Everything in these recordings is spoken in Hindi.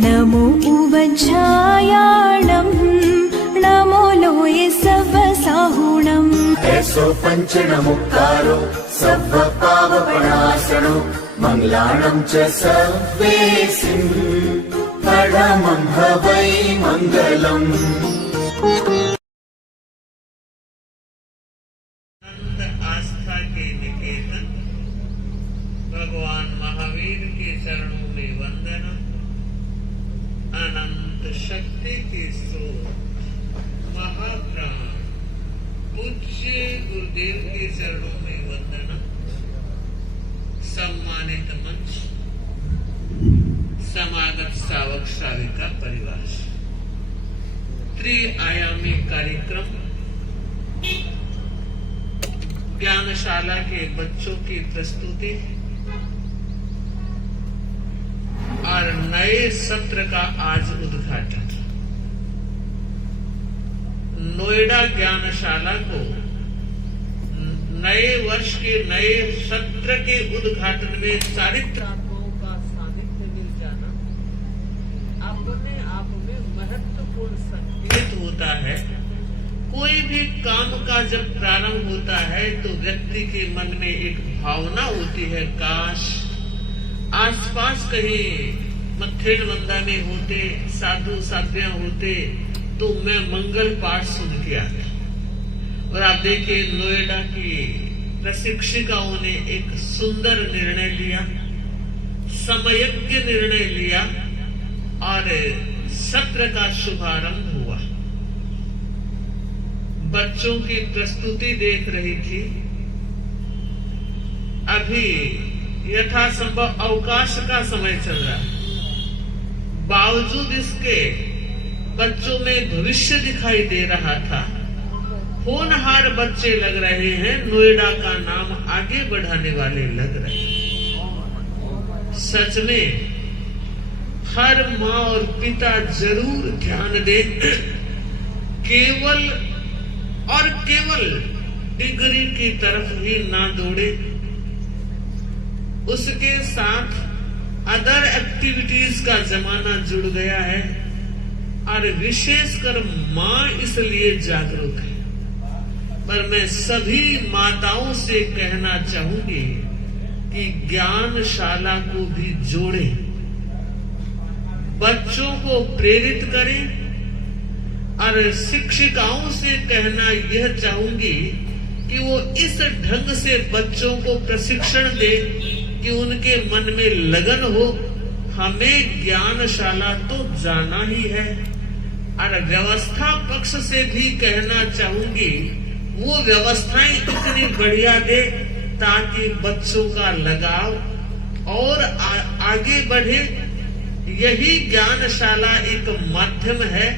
नमो उवज्झायाणं नमो लोये सवसाहुणम् ऐसो पञ्चनमुक्तारो सर्वपावपणासनो मङ्गलानं च सर्वेसिं परमं हवै मङ्गलम्। आस्था के निकेतन भगवान महावीर के चरणों में वंदन। अनंत शक्ति के स्रोत महाप्राण पूज्य गुरुदेव के चरणों में वंदन। सम्मानित मंच, समागत श्रावक श्राविका परिवार, त्रिआयामी कार्यक्रम ज्ञानशाला के बच्चों की प्रस्तुति और नए सत्र का आज उद्घाटन। नोएडा ज्ञानशाला को नए वर्ष के नए सत्र के उद्घाटन में चारित्रात्माओं का सानिध्य मिल जाना अपने आप में महत्वपूर्ण संकेत होता है। कोई भी काम का जब प्रारंभ होता है तो व्यक्ति के मन में एक भावना होती है, काश आसपास कहीं मत्थेड़ वंदा में होते, साधु साध्या होते तो मैं मंगल पाठ सुन के आता। और आप देखिए नोएडा की प्रशिक्षिकाओं ने एक सुंदर निर्णय लिया, समयज्ञ निर्णय लिया और सत्र का शुभारंभ हुआ। बच्चों की प्रस्तुति देख रही थी। अभी यथासंभव अवकाश का समय चल रहा है, बावजूद इसके बच्चों में भविष्य दिखाई दे रहा था। होनहार बच्चे लग रहे हैं, नोएडा का नाम आगे बढ़ाने वाले लग रहे हैं। सच में हर माँ और पिता जरूर ध्यान दें, केवल और केवल डिग्री की तरफ ही ना दौड़े, उसके साथ अदर एक्टिविटीज का जमाना जुड़ गया है और विशेषकर माँ इसलिए जागरूक है। पर मैं सभी माताओं से कहना चाहूंगी कि ज्ञानशाला को भी जोड़ें, बच्चों को प्रेरित करें और शिक्षिकाओं से कहना यह चाहूंगी कि वो इस ढंग से बच्चों को प्रशिक्षण दे कि उनके मन में लगन हो, हमें ज्ञानशाला तो जाना ही है। और व्यवस्था पक्ष से भी कहना चाहूंगी वो व्यवस्थाएं इतनी बढ़िया दे ताकि बच्चों का लगाव और आगे बढ़े। यही ज्ञानशाला एक माध्यम है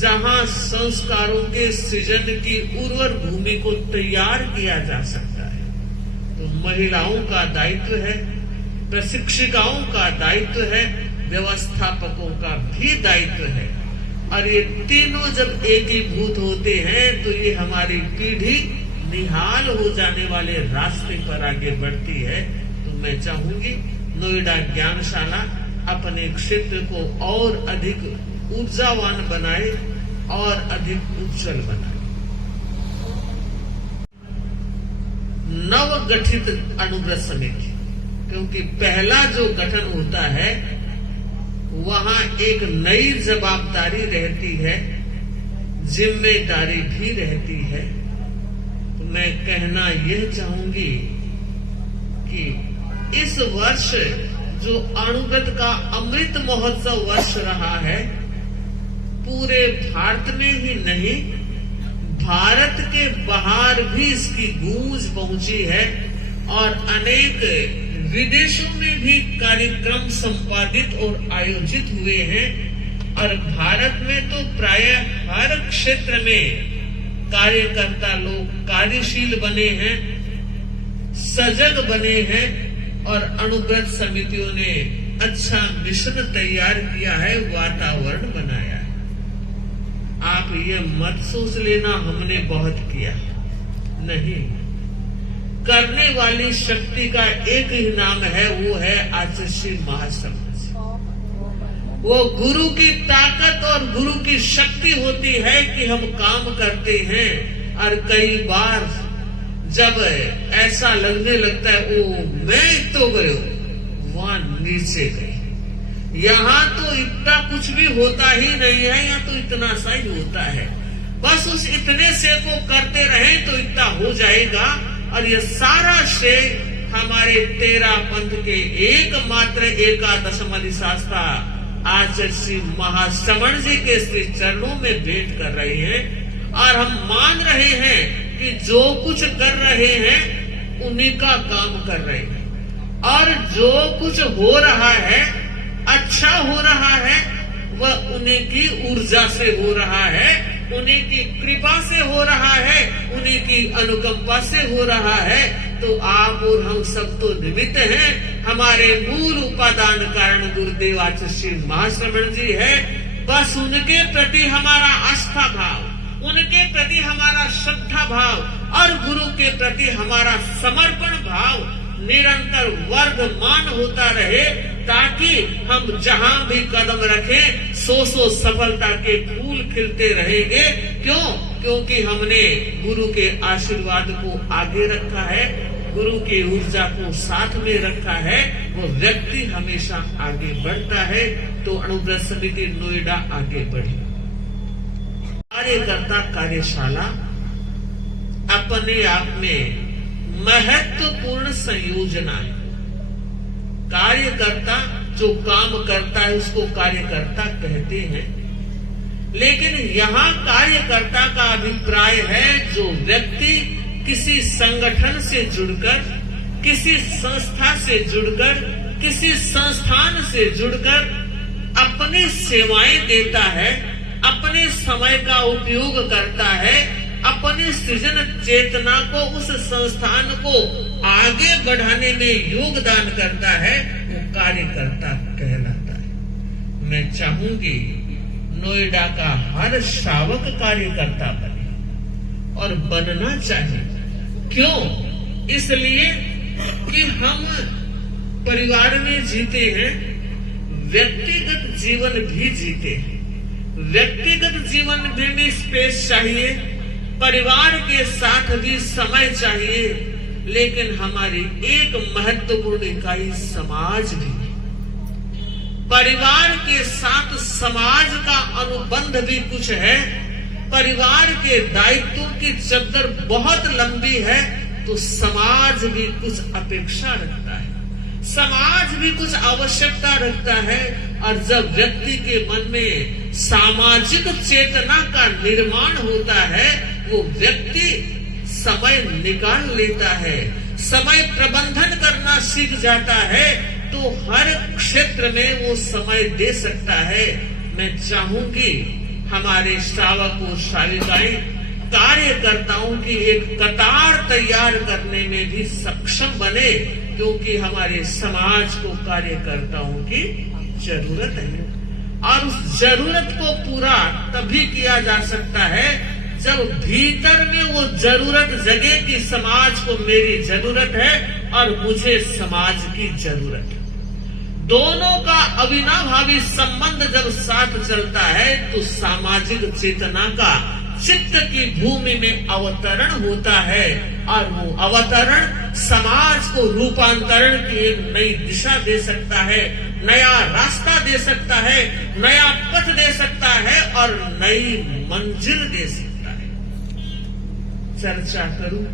जहां संस्कारों के सृजन की उर्वर भूमि को तैयार किया जा सकता है। तो महिलाओं का दायित्व है, प्रशिक्षिकाओं का दायित्व है, व्यवस्थापकों का भी दायित्व है। और ये तीनों जब एकीभूत होते हैं तो ये हमारी पीढ़ी निहाल हो जाने वाले रास्ते पर आगे बढ़ती है। तो मैं चाहूंगी नोएडा ज्ञानशाला अपने क्षेत्र को और अधिक ऊर्जावान बनाए और अधिक उज्जवल बनाए। नव गठित अनुव्रत समिति, क्योंकि पहला जो गठन होता है वहां एक नई जवाबदारी रहती है, जिम्मेदारी भी रहती है। तो मैं कहना यह चाहूंगी कि इस वर्ष जो अणुव्रत का अमृत महोत्सव वर्ष रहा है, पूरे भारत में ही नहीं भारत के बाहर भी इसकी गूंज पहुंची है और अनेक विदेशों में भी कार्यक्रम संपादित और आयोजित हुए हैं। और भारत में तो प्राय हर क्षेत्र में कार्यकर्ता लोग कार्यशील बने हैं, सजग बने हैं और अणुव्रत समितियों ने अच्छा मिशन तैयार किया है, वातावरण बनाया है। आप ये मत सोच लेना हमने बहुत किया, नहीं। करने वाली शक्ति का एक ही नाम है, वो है आचार्य महासमाज। वो गुरु की ताकत और गुरु की शक्ति होती है कि हम काम करते हैं। और कई बार जब ऐसा लगने लगता है ओ मैं तो गयो, वहां नीचे गए, यहाँ तो इतना कुछ भी होता ही नहीं है, यहाँ तो इतना सा ही होता है, बस उस इतने से को करते रहे तो इतना हो जाएगा। और ये सारा श्रेय हमारे 13 पंथ के एकमात्र एकादशम अधिशास्ता आचार्य श्री महाश्रवण जी के श्री चरणों में भेंट कर रहे हैं। और हम मान रहे हैं कि जो कुछ कर रहे हैं उन्हीं का काम कर रहे हैं, और जो कुछ हो रहा है अच्छा हो रहा है वह उन्हीं की ऊर्जा से हो रहा है, उन्हीं की कृपा से हो रहा है, उन्हीं की अनुकंपा से हो रहा है। तो आप और हम सब तो निमित्त हैं। हमारे मूल उपादान कारण गुरुदेव आचार्य श्री महाश्रवण जी है। बस उनके प्रति हमारा आस्था भाव, उनके प्रति हमारा श्रद्धा भाव और गुरु के प्रति हमारा समर्पण भाव निरंतर वर्धमान होता रहे, ताकि हम जहां भी कदम रखें सो सफलता के फूल खिलते रहेंगे। क्यों? क्योंकि हमने गुरु के आशीर्वाद को आगे रखा है, गुरु की ऊर्जा को साथ में रखा है, वो व्यक्ति हमेशा आगे बढ़ता है। तो अनुव्रत समिति नोएडा आगे बढ़ी। कार्यकर्ता कार्यशाला अपने आप में महत्वपूर्ण संयोजना है। कार्यकर्ता जो काम करता है उसको कार्यकर्ता कहते हैं, लेकिन यहाँ कार्यकर्ता का अभिप्राय है जो व्यक्ति किसी संगठन से जुड़कर, किसी संस्था से जुड़कर, किसी संस्थान से जुड़कर अपनी सेवाएं देता है, अपने समय का उपयोग करता है, अपनी सृजन चेतना को उस संस्थान को आगे बढ़ाने में योगदान करता है, वो कार्यकर्ता कहलाता है। मैं चाहूंगी नोएडा का हर श्रावक कार्यकर्ता बने और बनना चाहिए। क्यों? इसलिए कि हम परिवार में जीते हैं, व्यक्तिगत जीवन भी जीते हैं। व्यक्तिगत जीवन में भी स्पेस चाहिए, परिवार के साथ भी समय चाहिए, लेकिन हमारी एक महत्वपूर्ण इकाई समाज भी है। परिवार के साथ समाज का अनुबंध भी कुछ है। परिवार के दायित्वों की चद्दर बहुत लंबी है, तो समाज भी कुछ अपेक्षा रखता है, समाज भी कुछ आवश्यकता रखता है। और जब व्यक्ति के मन में सामाजिक चेतना का निर्माण होता है, वो व्यक्ति समय निकाल लेता है, समय प्रबंधन करना सीख जाता है, तो हर क्षेत्र में वो समय दे सकता है। मैं चाहूंगी हमारे श्रावक और श्राविकाएं कार्यकर्ताओं की एक कतार तैयार करने में भी सक्षम बने, क्योंकि हमारे समाज को कार्यकर्ताओं की जरूरत है। और उस जरूरत को पूरा तभी किया जा सकता है जब भीतर में वो जरूरत जगे कि समाज को मेरी जरूरत है और मुझे समाज की जरूरत है। दोनों का अविनाभावी संबंध जब साथ चलता है तो सामाजिक चेतना का चित्त की भूमि में अवतरण होता है, और वो अवतरण समाज को रूपांतरण की एक नई दिशा दे सकता है, नया रास्ता दे सकता है, नया पथ दे सकता है और नई मंजिल दे सकता है। चर्चा करूं,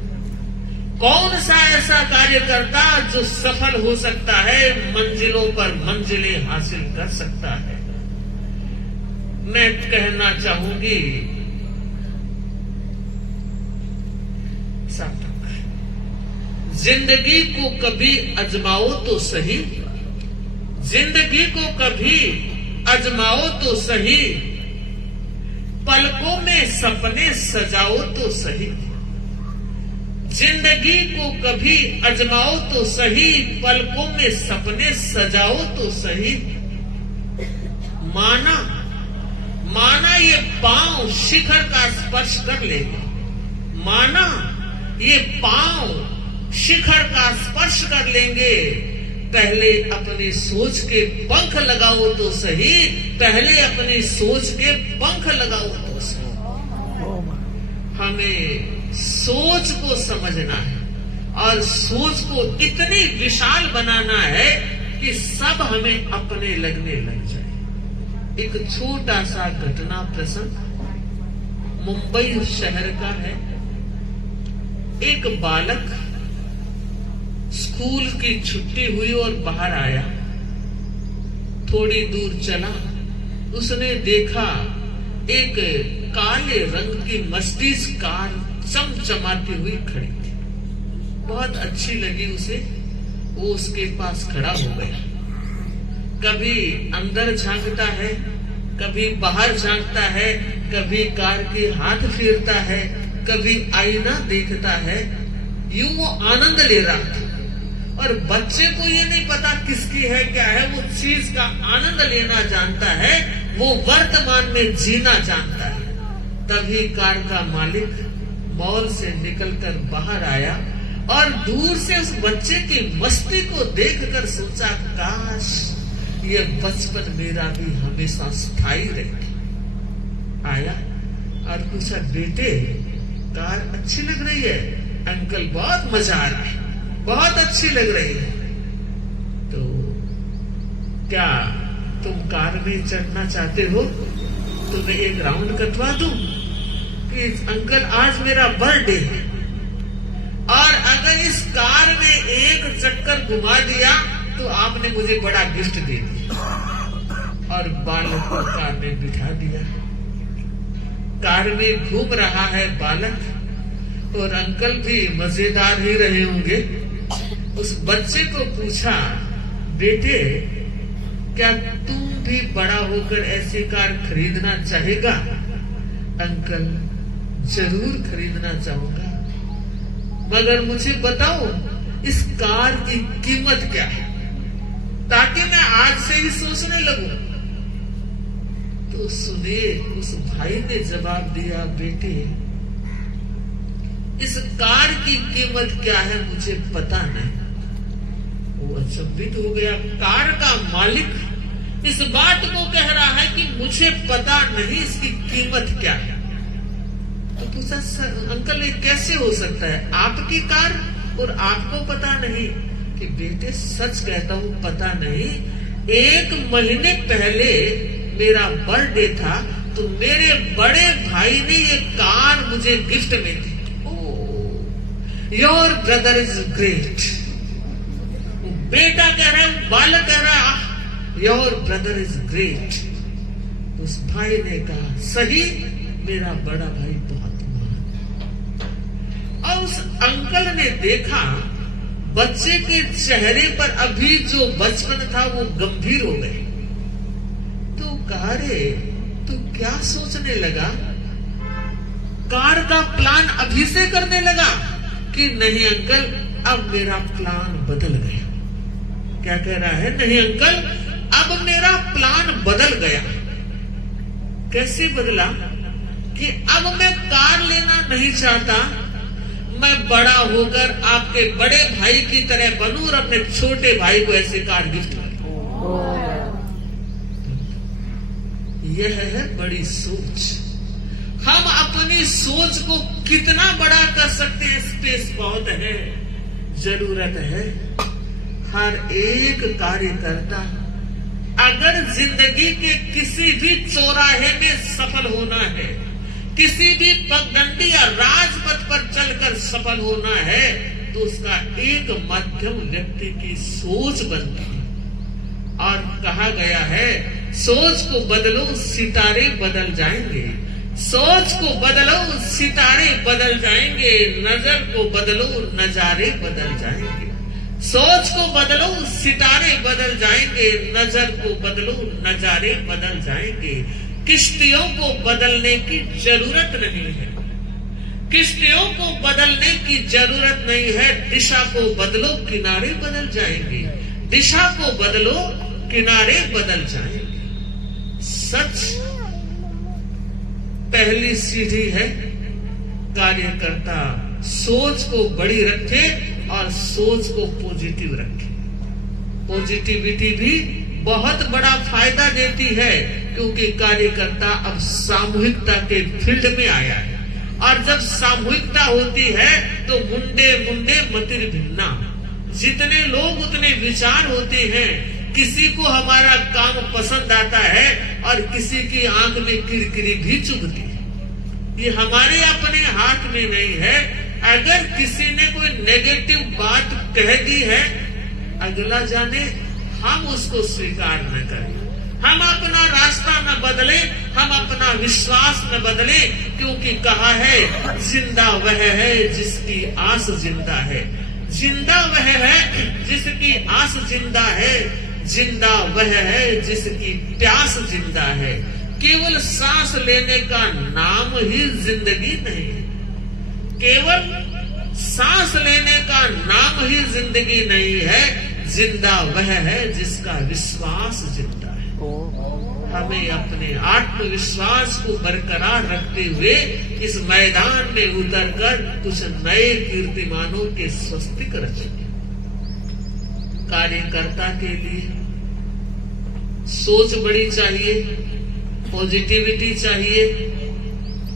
कौन सा ऐसा कार्यकर्ता जो सफल हो सकता है, मंजिलों पर मंजिलें हासिल कर सकता है? मैं कहना चाहूंगी जिंदगी को कभी अजमाओ तो सही, जिंदगी को कभी अजमाओ तो सही, पलकों में सपने सजाओ तो सही। जिंदगी को कभी अजमाओ तो सही, पलकों में सपने सजाओ तो सही। माना माना ये पांव शिखर का स्पर्श कर लेगा, माना ये पांव शिखर का स्पर्श कर लेंगे, पहले अपनी सोच के पंख लगाओ तो सही, पहले अपनी सोच के पंख लगाओ तो सही। हमें सोच को समझना है और सोच को इतनी विशाल बनाना है कि सब हमें अपने लगने लग जाए। एक छोटा सा घटना प्रसंग मुंबई शहर का है। एक बालक स्कूल की छुट्टी हुई और बाहर आया। थोड़ी दूर चला, उसने देखा एक काले रंग की मर्सिडीज कार चमचमाती हुई खड़ी थी। बहुत अच्छी लगी उसे। वो उसके पास खड़ा हो गया। कभी अंदर झांकता है, कभी बाहर झांकता है, कभी कार के हाथ फेरता है, कभी आईना देखता है। यूं वो आनंद ले रहा था और बच्चे को ये नहीं पता किसकी है क्या है, वो चीज का आनंद लेना जानता है, वो वर्तमान में जीना जानता है। तभी कार का मालिक मॉल से निकलकर बाहर आया और दूर से उस बच्चे की मस्ती को देखकर सोचा, काश ये बचपन मेरा भी हमेशा स्थायी रहे। आया और पूछा, बेटे कार अच्छी लग रही है? अंकल बहुत मजा आ रहा है, बहुत अच्छी लग रही है। तो क्या तुम कार में चढ़ना चाहते हो? तुम्हें एक राउंड कटवा दूं? कि अंकल आज मेरा बर्थडे है और अगर इस कार में एक चक्कर घुमा दिया तो आपने मुझे बड़ा गिफ्ट दे दिया। और बालक को कार में बिठा दिया। कार में घूम रहा है बालक और अंकल भी मजेदार ही रहे होंगे। उस बच्चे को पूछा, बेटे क्या तुम भी बड़ा होकर ऐसी कार खरीदना चाहेगा? अंकल जरूर खरीदना चाहूंगा, मगर मुझे बताओ इस कार की कीमत क्या है, ताकि मैं आज से ही सोचने लगूं। तो सुने, उस भाई ने जवाब दिया, बेटे इस कार की कीमत क्या है मुझे पता नहीं। वो अचंभित हो गया। कार का मालिक इस बात को कह रहा है कि मुझे पता नहीं इसकी कीमत क्या है। तो पूछा, सर अंकल ये कैसे हो सकता है, आपकी कार और आपको पता नहीं? कि बेटे सच कहता हूं, पता नहीं। 1 महीने पहले मेरा बर्थडे था तो मेरे बड़े भाई ने ये कार मुझे गिफ्ट में दी। Your brother is great. बेटा कह रहा है, बालक कह रहा है, योर ब्रदर इज ग्रेट। उस भाई ने कहा, सही, मेरा बड़ा भाई बहुत महान। और उस अंकल ने देखा बच्चे के चेहरे पर अभी जो बचपन था वो गंभीर हो गए। तो कहा, रे तू क्या सोचने लगा? कार का प्लान अभी से करने लगा? कि नहीं अंकल, अब मेरा प्लान बदल गया। क्या कह रहा है? नहीं अंकल, अब मेरा प्लान बदल गया। कैसे बदला? कि अब मैं कार लेना नहीं चाहता, मैं बड़ा होकर आपके बड़े भाई की तरह बनूं और अपने छोटे भाई को ऐसे कार गिफ्ट करूं। यह है बड़ी सोच। हम अपनी सोच को कितना बड़ा कर सकते हैं, स्पेस बहुत है। जरूरत है हर एक कार्यकर्ता अगर जिंदगी के किसी भी चौराहे में सफल होना है, किसी भी पगडंडी या राजपथ पर चलकर सफल होना है, तो उसका एक मध्यम व्यक्ति की सोच बनती है। और कहा गया है, सोच को बदलो सितारे बदल जाएंगे। सोच को बदलो सितारे बदल जाएंगे, नजर को बदलो नजारे बदल जाएंगे। सोच को बदलो सितारे बदल जाएंगे, नजर को बदलो नजारे बदल जाएंगे। किश्तियों को बदलने की जरूरत नहीं है, किश्तियों को बदलने की जरूरत नहीं है। दिशा को बदलो किनारे बदल जाएंगे, दिशा को बदलो किनारे बदल जाएंगे। सच पहली सीढ़ी है। कार्यकर्ता सोच को बड़ी रखे और सोच को पॉजिटिव रखे। पॉजिटिविटी भी बहुत बड़ा फायदा देती है, क्योंकि कार्यकर्ता अब सामूहिकता के फील्ड में आया है। और जब सामूहिकता होती है तो मुंडे मुंडे मतिर भिन्ना, जितने लोग उतने विचार होते हैं। किसी को हमारा काम पसंद आता है और किसी की आंख में किरकिरी भी चुभती है। ये हमारे अपने हाथ में नहीं है। अगर किसी ने कोई नेगेटिव बात कह दी है, अगला जाने, हम उसको स्वीकार न करें, हम अपना रास्ता न बदले, हम अपना विश्वास न बदले, क्योंकि कहा है जिंदा वह है जिसकी आस जिंदा है, जिंदा वह है जिसकी आस जिंदा है, जिंदा वह है जिसकी प्यास जिंदा है। केवल सांस लेने का नाम ही जिंदगी नहीं है, केवल सांस लेने का नाम ही जिंदगी नहीं है, जिंदा वह है जिसका विश्वास जिंदा है। हमें अपने आत्मविश्वास को बरकरार रखते हुए इस मैदान में उतरकर कुछ नए कीर्तिमानों के स्वस्तिक रचेंगे। कार्यकर्ता के लिए सोच बड़ी चाहिए, पॉजिटिविटी चाहिए,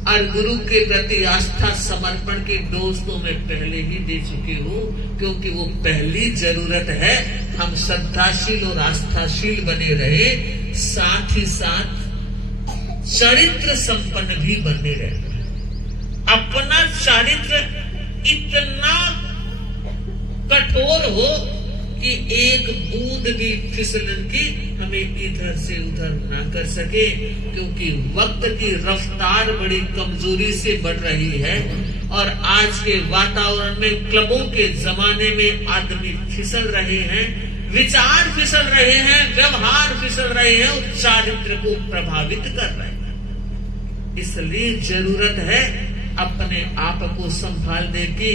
और गुरु के प्रति आस्था समर्पण की डोज तो मैं पहले ही दे चुकी हूँ, क्योंकि वो पहली जरूरत है। हम श्रद्धाशील और आस्थाशील बने रहे, साथ ही साथ चरित्र संपन्न भी बने रहे। अपना चरित्र इतना कठोर हो कि एक बूंद भी फिसलन की हमें इधर से उधर ना कर सके, क्योंकि वक्त की रफ्तार बड़ी कमजोरी से बढ़ रही है। और आज के वातावरण में, क्लबों के जमाने में आदमी फिसल रहे हैं, विचार फिसल रहे हैं, व्यवहार फिसल रहे हैं और चारित्र को प्रभावित कर रहे हैं। इसलिए जरूरत है अपने आप को संभालने की।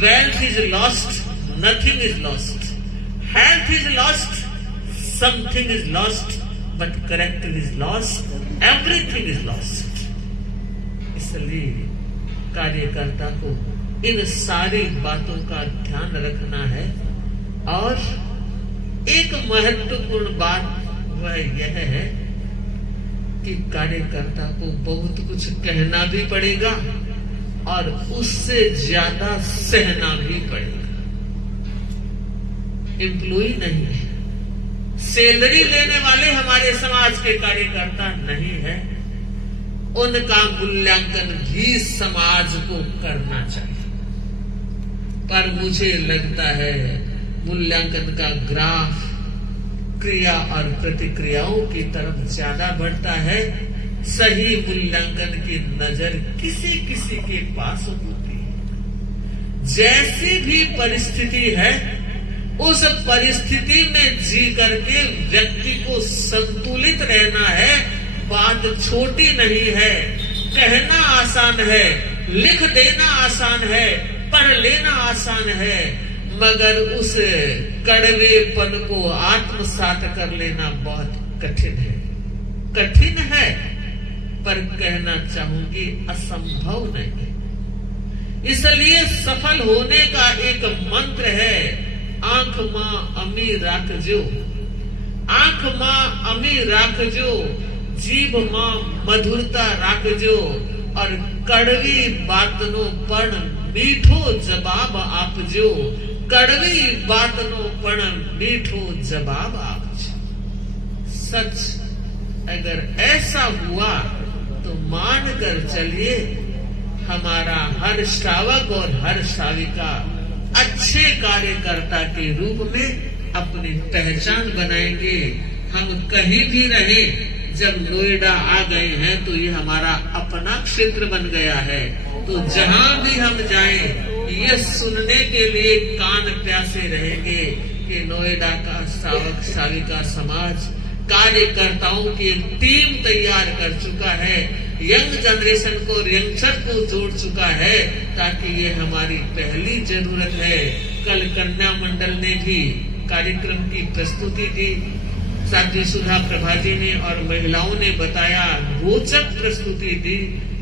Wealth is lost, nothing is lost. Health is lost. Something is lost. But character is lost. Everything is lost. इसलिए कार्यकर्ता को इन सारी बातों का ध्यान रखना है। और एक महत्वपूर्ण बात वह यह है कि कार्यकर्ता को बहुत कुछ कहना भी पड़ेगा और उससे ज्यादा सहना भी पड़ेगा। एम्प्लॉय नहीं है, सैलरी लेने वाले हमारे समाज के कार्यकर्ता नहीं है, उनका मूल्यांकन भी समाज को करना चाहिए। पर मुझे लगता है मूल्यांकन का ग्राफ क्रिया और प्रतिक्रियाओं की तरफ ज्यादा बढ़ता है। सही मूल्यांकन की नजर किसी किसी के पास होती है। जैसी भी परिस्थिति है, उस परिस्थिति में जी करके व्यक्ति को संतुलित रहना है। बात छोटी नहीं है, कहना आसान है, लिख देना आसान है, पढ़ लेना आसान है, मगर उस कड़वेपन को आत्मसात कर लेना बहुत कठिन है। कठिन है, पर कहना चाहूंगी असंभव नहीं। इसलिए सफल होने का एक मंत्र है, आंख मां अमी राखजो, आंख मां अमी राखजो, जीभ मां मधुरता राखजो, और कड़वी बातनो पण मीठो जवाब आपजो, कड़वी बातनो पण मीठो जवाब आपजो। सच अगर ऐसा हुआ तो मान कर चलिए, हमारा हर श्रावक और हर श्राविका अच्छे कार्यकर्ता के रूप में अपनी पहचान बनाएंगे। हम कहीं भी रहे, जब नोएडा आ गए हैं तो ये हमारा अपना क्षेत्र बन गया है। तो जहां भी हम जाएं, ये सुनने के लिए कान प्यासे रहेंगे कि नोएडा का श्रावक श्राविका समाज कार्यकर्ताओं की एक टीम तैयार कर चुका है, यंग जनरेशन को, यंगस्टर को जोड़ चुका है, ताकि ये हमारी पहली जरूरत है। कल कन्या मंडल ने भी कार्यक्रम की प्रस्तुति दी, साध्वी सुधा प्रभा जी ने और महिलाओं ने बताया, रोचक प्रस्तुति दी।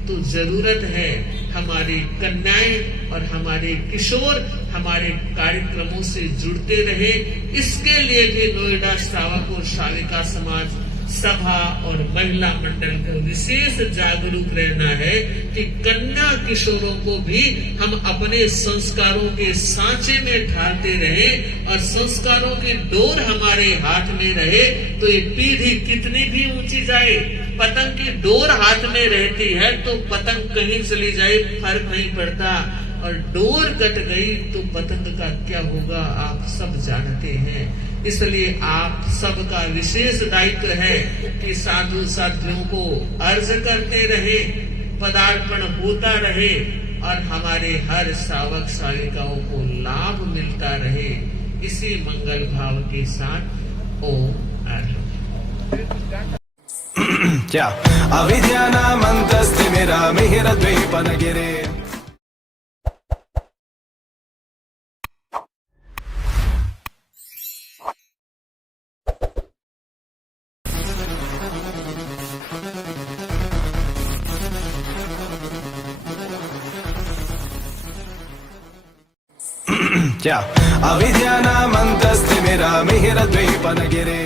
तो जरूरत है हमारी कन्याएं और हमारे किशोर हमारे कार्यक्रमों से जुड़ते रहे। इसके लिए भी नोएडा श्रावक और श्राविका समाज सभा और महिला मंडल को विशेष जागरूक रहना है कि कन्या किशोरों को भी हम अपने संस्कारों के सांचे में ढालते रहे और संस्कारों की डोर हमारे हाथ में रहे तो ये पीढ़ी कितनी भी ऊंची जाए, पतंग की डोर हाथ में रहती है तो पतंग कहीं चली जाए फर्क नहीं पड़ता, और डोर कट गई तो पतंग का क्या होगा आप सब जानते हैं। इसलिए आप सबका विशेष दायित्व है कि साधु साध्वियों को अर्ज करते रहे, पदार्पण होता रहे और हमारे हर श्रावक श्राविकाओं को लाभ मिलता रहे। इसी मंगल भाव के साथ ओम क्या अविद्यानामन्तस्तिमिरा मिहिरद्वीपनगिरे। क्या अविद्यानामन्तस्तिमिरा मिहिरद्वीपनगिरे।